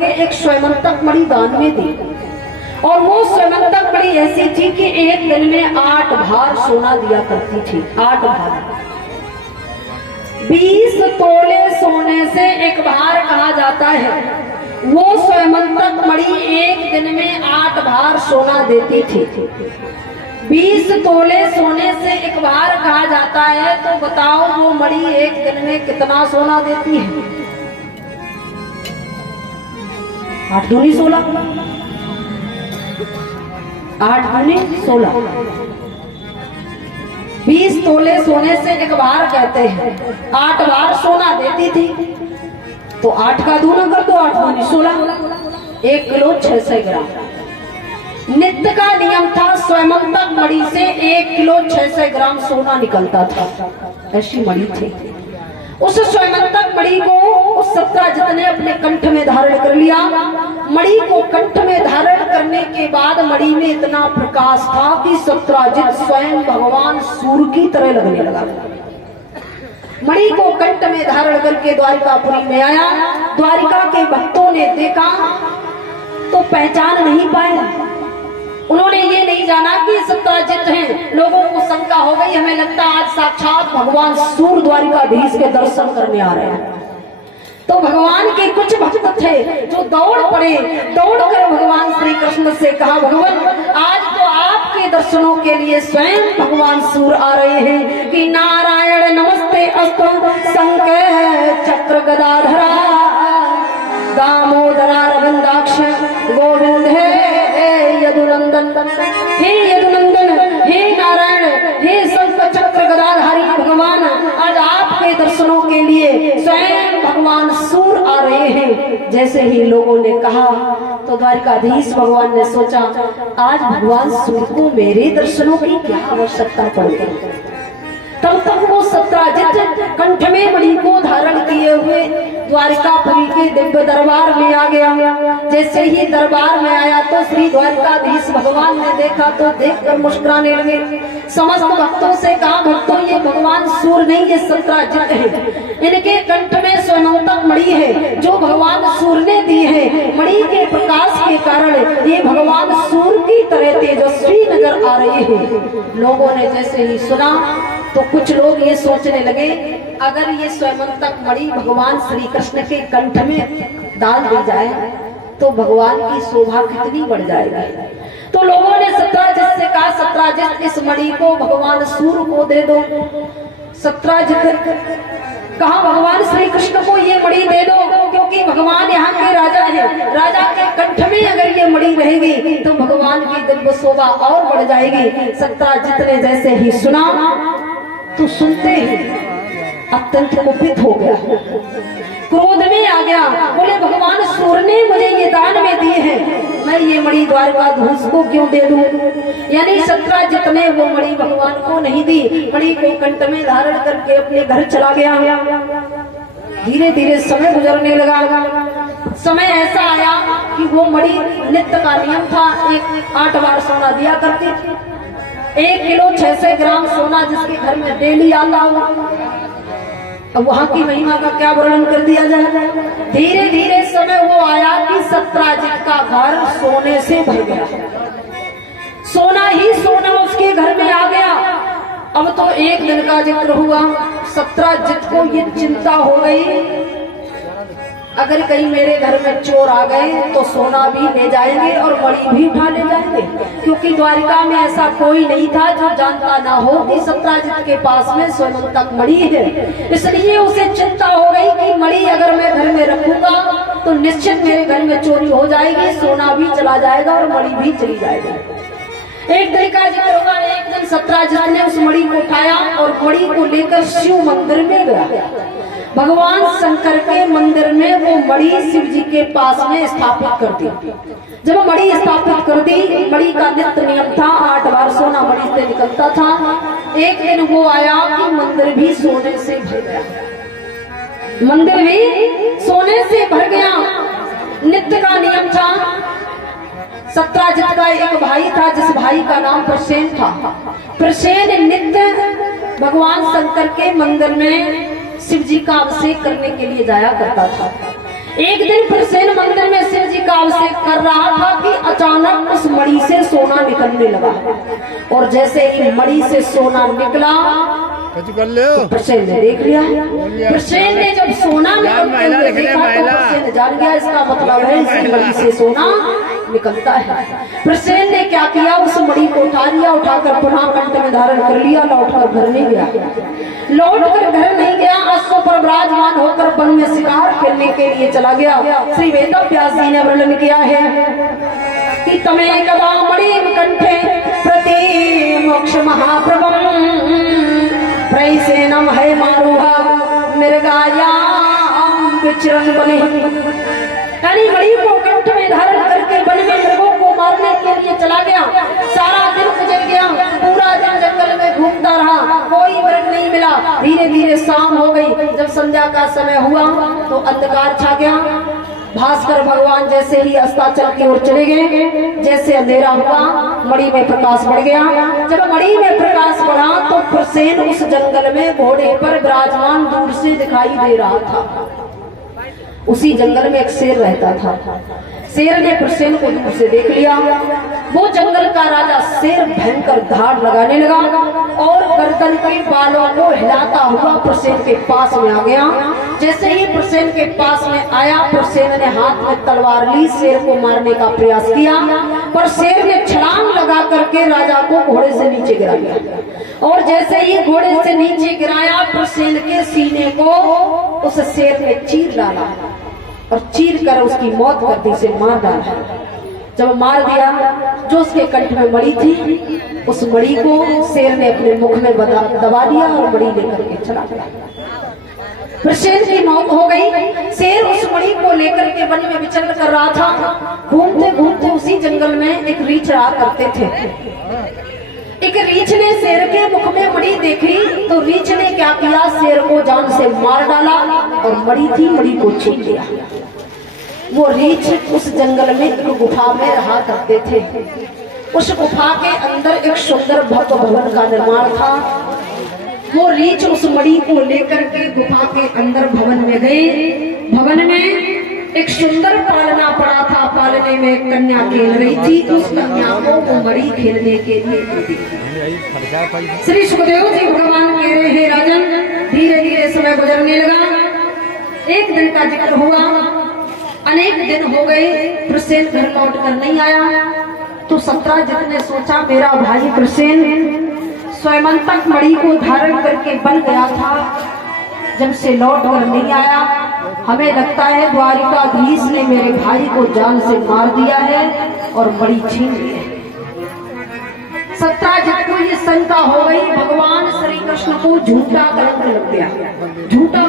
करके एक स्वयंतक मणि दान में दी। और वो स्वयंतक मणि ऐसी थी कि एक दिन में 8 भार सोना दिया करती थी। 8 भार, 20 तोले सोने से एक भार कहा जाता है। वो स्वयंतक मणि एक दिन में 8 भार सोना देती थी। 20 तोले सोने से एक भार कहा जाता है, तो बताओ वो मणि एक दिन में कितना सोना देती है? 8 दूनी 16, 8 दूनी 16, 20 तोले सोने से एक भार कहते हैं। 8 भार सोना देती थी, तो 8 का दूना कर दो, 8 दूनी 16, 1 किलो 600 ग्राम। नित्य का नियम था स्वयंतक मणि से 1 किलो 600 ग्राम सोना निकलता था। ऐसी मणि थी। उस स्वयंतक मणि को उस सत्राजित ने अपने कंठ में धारण कर लिया। मणि को कंठ में धारण करने के बाद मणि में इतना प्रकाश था कि सत्राजित स्वयं भगवान सूर्य की तरह लगने लगा। मणि को कंठ में धारण करके द्वारिकापुरी में आया। द्वारिका के भक्तों ने देखा तो पहचान नहीं पाया। उन्होंने ये नहीं जाना कि सत्राजित हैं। लोगों को शंका हो गई, हमें लगता आज साक्षात भगवान सूर्य द्वारिकाधीश के दर्शन करने आ रहे हैं। तो भगवान के कुछ भक्त थे जो दौड़ पड़े, दौड़कर भगवान श्री कृष्ण से कहा, भगवान आज तो आपके दर्शनों के लिए स्वयं भगवान सूर्य आ रहे हैं कि नारायण नमस्ते अस्तु शंकर चक्र गदाधरा दामोदरा रविंदाक्ष गोविंद है यदुनंदन। हे यदुनंदन, हे नारायण, हे शंख चक्र गदाधारी भगवान, आज आपके दर्शनों के लिए स्वयं भगवान सूर्य आ रहे हैं। जैसे ही लोगों ने कहा तो द्वारिकाधीश भगवान ने सोचा, आज भगवान सूर्य को मेरे दर्शनों की क्या आवश्यकता पड़ेगी। तब तक वो सत्राजित कंठ में मणि को धारण किए हुए द्वारिकापुरी के दिव्य दरबार में आ गया। जैसे ही दरबार में आया तो श्री द्वारिकाधीश भगवान ने देखा तो देखकर मुस्कुराने लगे। समस्त भक्तों से कहा, भक्तों ये भगवान सूर्य नहीं, ये सत्राजित है। इनके कंठ में स्वयंतक मणि है जो भगवान सूर्य ने दी है। मणि के प्रकाश के कारण ये भगवान सूर्य की तरह तेजस्वी नजर आ रही है। लोगों ने जैसे ही सुना तो कुछ लोग ये सोचने लगे, अगर ये स्वयंतक मणि भगवान श्री कृष्ण के कंठ में डाल दी जाए तो भगवान की शोभा कितनी बढ़ जाएगी। तो लोगों ने सत्राजित से कहा, सत्राजित इस मणि को भगवान सूर्य को दे दो। सत्राजित कहा, भगवान श्री कृष्ण को ये मणि दे दो, क्योंकि भगवान यहाँ के राजा हैं। राजा के कंठ में अगर ये मणि रहेगी तो भगवान की दिव्य शोभा और बढ़ जाएगी। सत्राजित ने जैसे ही सुना तो सुनते ही अत्यंत कुपित हो गया, क्रोध में आ गया। बोले, भगवान सूर्य ने मुझे ये दान में दिए हैं, मैं ये मणि द्वारिकाधीश को क्यों दे दूं। यानी सत्राजित ने वो मणि भगवान को नहीं दी। मणि को कंठ में धारण करके अपने घर चला गया। धीरे धीरे समय गुजरने लगा। समय ऐसा आया कि वो मणि नित्य का नियम था, 8 बार सोना दिया करती थी। 1 किलो 600 ग्राम सोना जिसके घर में डेली आता हुआ। अब वहां की महिमा का क्या वर्णन कर दिया जाए। धीरे धीरे समय वो आया कि सत्राजित का घर सोने से भर गया। सोना ही सोना उसके घर में आ गया। अब तो एक दिन का जिक्र हुआ, सत्राजित को ये चिंता हो गई, अगर कहीं मेरे घर में चोर आ गए तो सोना भी ले जाएंगे और मणि भी उठा ले जाएंगे। क्योंकि द्वारिका में ऐसा कोई नहीं था जो जानता ना हो कि सत्राजित के पास में स्वयंतक मणि है। इसलिए उसे चिंता हो गई कि मणि अगर मैं घर में रखूंगा तो निश्चित मेरे घर में चोरी हो जाएगी, सोना भी चला जाएगा और मणि भी चली जाएगी। एक दिन का जिक्र होगा, एक दिन सत्राजित ने उस मणि को उठाया और मणि को लेकर शिव मंदिर में गया। भगवान शंकर के मंदिर में वो मणि शिव जी के पास में स्थापित कर दी। जब मणि स्थापित कर दी, मणि का नित्य नियम था 8 बार सोना मणि से निकलता था। एक दिन वो आया कि मंदिर भी सोने से भर गया। मंदिर भी सोने से भर गया। नित्य का नियम था। सत्राजित का एक भाई था जिस भाई का नाम प्रसेन था। प्रसेन नित्य भगवान शंकर के मंदिर में शिव जी का अभिषेक करने के लिए जाया करता था। एक दिन प्रसेन मंदिर में शिव हिसाब से कर रहा था कि अचानक उस मणि से सोना निकलने लगा, और जैसे ही मणि से सोना निकला तो प्रसेन ने देख लिया। प्रसेन ने जब सोना निकलते हुए देखा तो प्रसेन ने जान गया इसका मतलब है इस मणि से सोना निकलता है। प्रसेन ने क्या किया, उस मणि को उठा लिया, उठाकर पुनः कंठ में धारण कर लिया, लौटकर घर नहीं गया। लौटकर घर नहीं गया, अश्व पर विराजमान होकर वन में शिकार खेलने के लिए चला गया। श्री वेद व्यास जी ने वर्णन किया है कि तमें कदा मणिम कंठे प्रति मोक्ष महाप्रभम प्रैसेनम है मारुहा मृगायाम विचरण बने। यानी मणि को कंठ में धारण करके वन में मृगों को मारने के लिए चला गया। सारा दिन गुजर गया, पूरा दिन जंगल में घूमता रहा, कोई मृग नहीं मिला। धीरे धीरे शाम हो गई। जब संध्या का समय हुआ तो अंधकार छा गया। भास्कर भगवान जैसे ही अस्ताचल की ओर चले गए, जैसे अंधेरा हुआ मणि में प्रकाश बढ़ गया। जब मणि में प्रकाश बढ़ा तो प्रसेन उस जंगल में घोड़े पर विराजमान दूर से दिखाई दे रहा था। उसी जंगल में एक शेर रहता था। शेर ने प्रसेन को दूर से देख लिया। वो जंगल का राजा शेर भयंकर धाड़ लगाने लगा और गर्दन के बालों को हिलाता हुआ प्रसेन के पास में आ गया। जैसे ही प्रसेन के पास में आया, प्रसेन ने हाथ में तलवार ली, शेर को मारने का प्रयास किया, पर शेर ने छलांग लगा करके राजा को घोड़े से नीचे गिरा दिया। और जैसे ही घोड़े से नीचे गिराया, प्रसेन के सीने को उस शेर ने चीर डाला और चीर कर उसकी मौत कर दी, से मार डाला। जब मार दिया, जो उसके कंठ में मणि थी, उस मणि को शेर ने अपने मुख में दबा दिया और मणि लेकर के चला गया। प्रसेन की मौत हो गई। शेर उस मणि को लेकर के वन में विचरण कर रहा था। घूमते घूमते उसी जंगल में एक रीछ रहा करते थे। एक रीछ ने शेर के मुख में मणि देखी तो रीछ ने क्या किया, शेर को जान से मार डाला और मणि थी, मणि को छीन लिया। वो रीछ उस जंगल में एक गुफा में रहा करते थे। उस गुफा के अंदर एक सुंदर भव्य भवन का निर्माण था। वो रीछ उस मणि को लेकर के गुफा के अंदर भवन में गए। भवन में एक सुंदर पालना पड़ा था। पालने में एक कन्या खेल रही थी। उस कन्या को वो मणि खेलने के लिए श्री सुखदेव जी भगवान कह रहे हैं, राजन धीरे धीरे समय गुजरने लगा। एक दिन का जिक्र हुआ, अनेक दिन हो गए, प्रसेन घर लौट कर नहीं आया। तो सत्राजित ने सोचा मेरा भाई प्रसेन स्वयंतक मणि को धारण करके बन गया था, जब से लौट कर नहीं आया, हमें लगता है द्वारिकाधीश ने मेरे भाई को जान से मार दिया है और मणि छीन ली है। सत्राजित को ये शंका हो गई। भगवान श्री कृष्ण को झूठा कलंक लग गया। झूठा